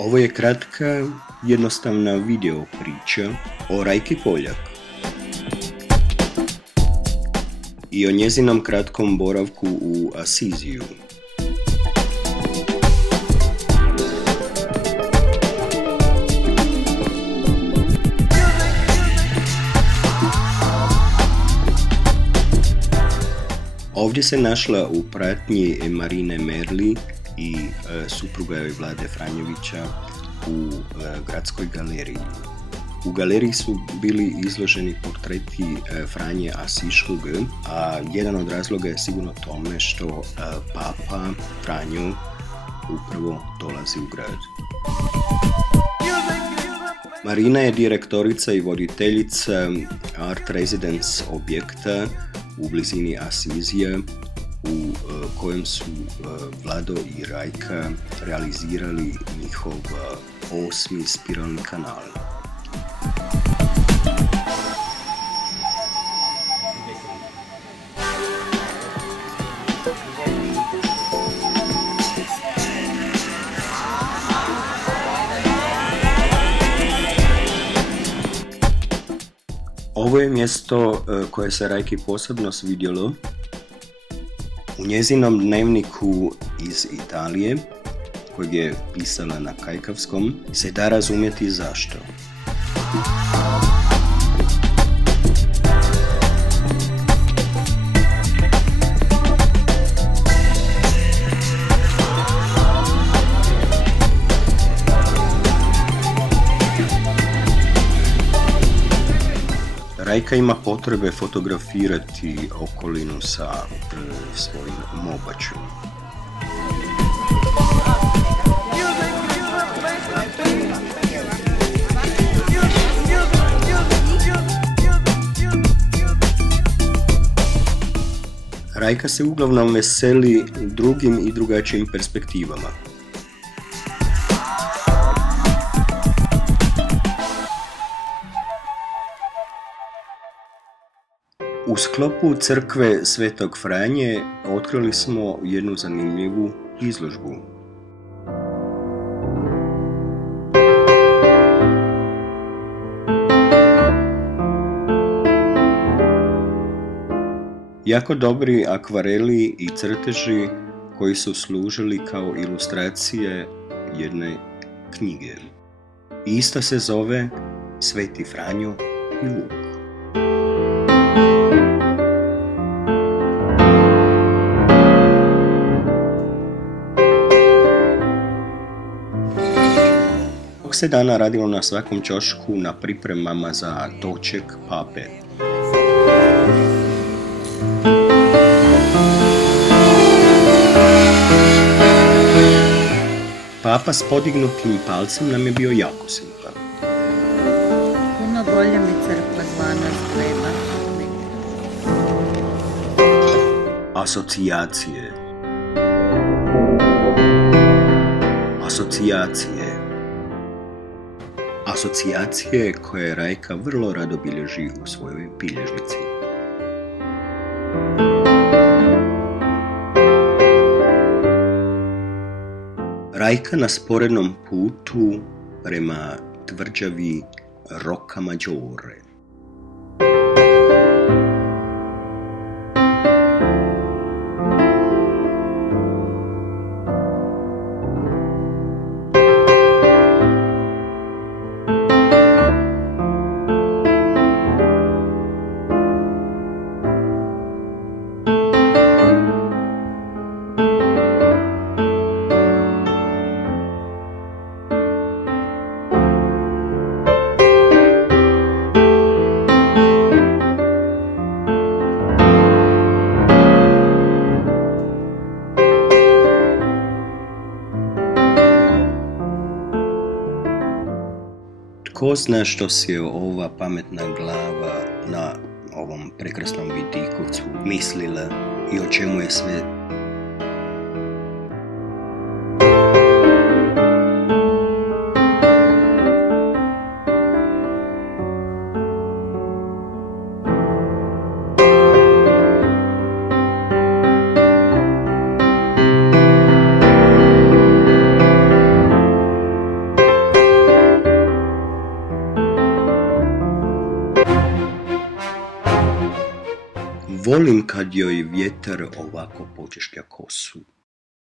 Ovo je kratka, jednostavna video priča o Rajki Poljak i o njezinom kratkom boravku u Asiziju. Ovdje se našla u pratnji Marine Merli i supruga joj Vlade Franjevića u Gradskoj galeriji. U galeriji su bili izloženi portreti Franje Asiškog, a jedan od razloga je sigurno tome što Papa Franjo upravo dolazi u grad. Marina je direktorica i voditeljica Art Residence objekta u blizini Asizija, u kojem su Vlado i Rajka realizirali njihov 8. spiralni kanal. Ovo je mjesto koje se Rajki posebno svidjelo. U njezinom dnevniku iz Italije, kojeg je pisala na kajkavskom, se da razumjeti zašto. Rajka ima potrebe fotografirati okolinu sa svojim mobačem. Rajka se uglavnom veseli drugim i drugačijim perspektivama. U sklopu crkve Svetog Franje otkrili smo jednu zanimljivu izložbu. Jako dobri akvareli i crteži koji su služili kao ilustracije jedne knjige. Ista se zove Sveti Franjo i Vuk. Se dana radilo na svakom ćošku na pripremama za doček Pape. Papa s podignutim palcem nam je bio jako simpa. Puno bolje mi crkva zvana treba. Asocijacije. Asocijacije koje Rajka vrlo rado bilježi u svojoj bilježnici. Rajka na sporednom putu prema tvrđavi Rocamagiore. Ko zna što si je ova pametna glava na ovom prekrasnom vidikovcu mislila i o čemu je sve. Volim kad joj vjetar ovako počešlja kosu.